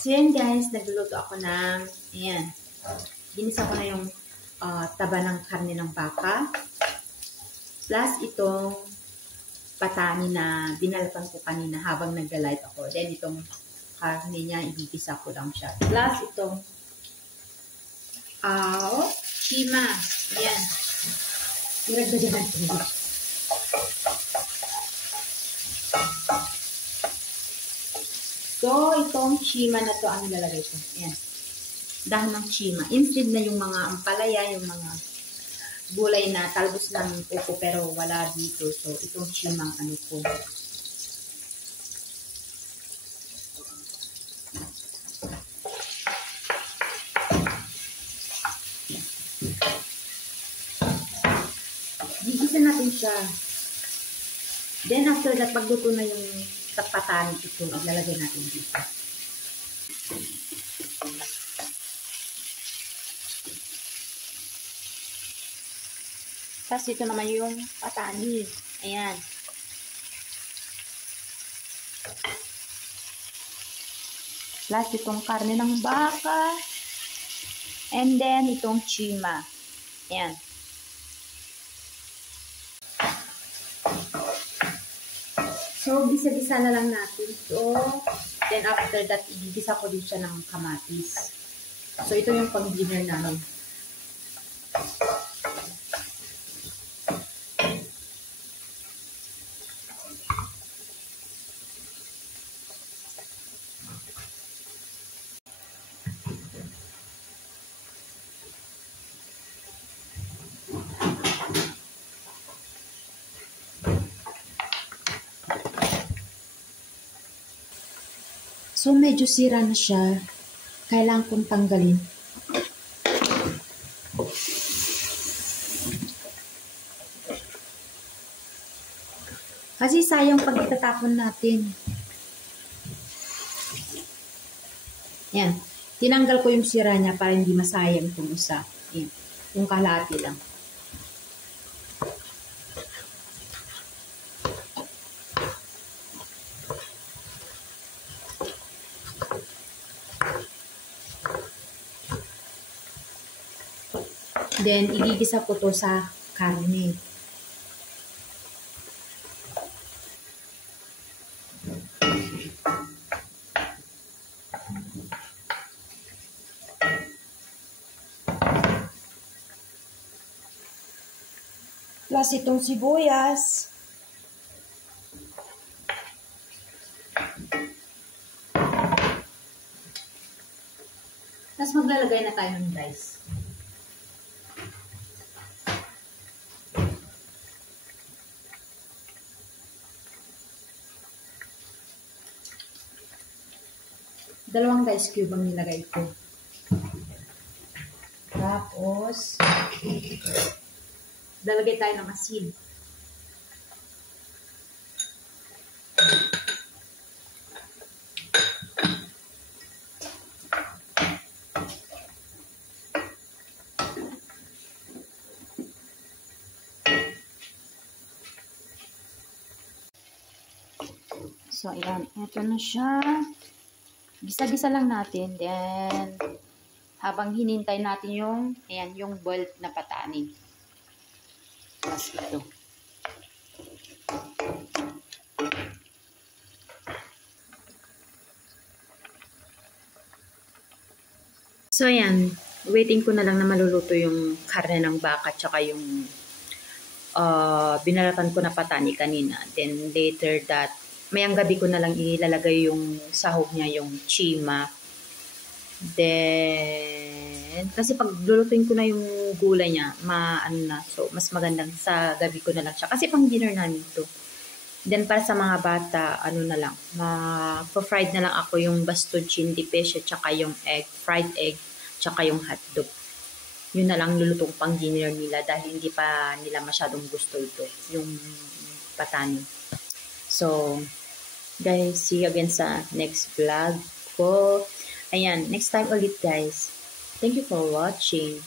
So yan guys, nagluluto ako ng, ayan, ginisa ko na yung taba ng karne ng baka. Plus itong patani na binalatan ko kanina habang nag-light ako. Then itong karne niya, igigisa ko lang siya. Plus itong chima. Ayan. Niragdagan natin. So, itong chima na to ang nilalagay ko. Ayan. Dahon ng chima. Instead na yung mga ampalaya, yung mga gulay na talbos ng upo pero wala dito. So, itong chima ang ano ko. Gigisa natin siya. Then, after that, pagluto na yung patani ito, ilalagay natin dito. Tapos ito naman yung patani. Ayan. Plus itong karne ng baka. And then itong chima. Ayan. So, gisa-gisa na lang natin ito. Then, after that, igigisa ko din siya ng kamatis. So, ito yung pang-dinner namin. So, medyo sira na siya. Kailangan kong tanggalin. Kasi sayang pag itatapon natin. Yan. Tinanggal ko yung sira niya para hindi masayang itong isa. Yan. Yung kalahati lang. Then, igigisa ko to sa karne. Plus itong sibuyas. Tapos maglalagay na tayo ng rice. Dalawang rice cube ang nilagay ko. Tapos, lalagay tayo ng asin. So, ayan. Ito na siya. Gisa-gisa lang natin. Then, habang hinintay natin yung, ayan, yung boiled na patani. Tapos ito. So, ayan. Waiting ko na lang na maluluto yung karne ng baka tsaka yung binalatan ko na patani kanina. Then, later that, mayang gabi ko na lang ilalagay yung sahog niya, yung chima. Then, kasi pag lulutuin ko na yung gulay niya, ano na. So, mas magandang sa gabi ko na lang siya. Kasi pang dinner namin ito. Then, para sa mga bata, ano na lang, fried na lang ako yung bastard chindi fish, tsaka yung fried egg, tsaka yung hotdog. Yun na lang lulutong pang dinner nila dahil hindi pa nila masyadong gusto ito, yung patani. So, guys, see you again sa next vlog ko. Ayan, next time ulit guys. Thank you for watching.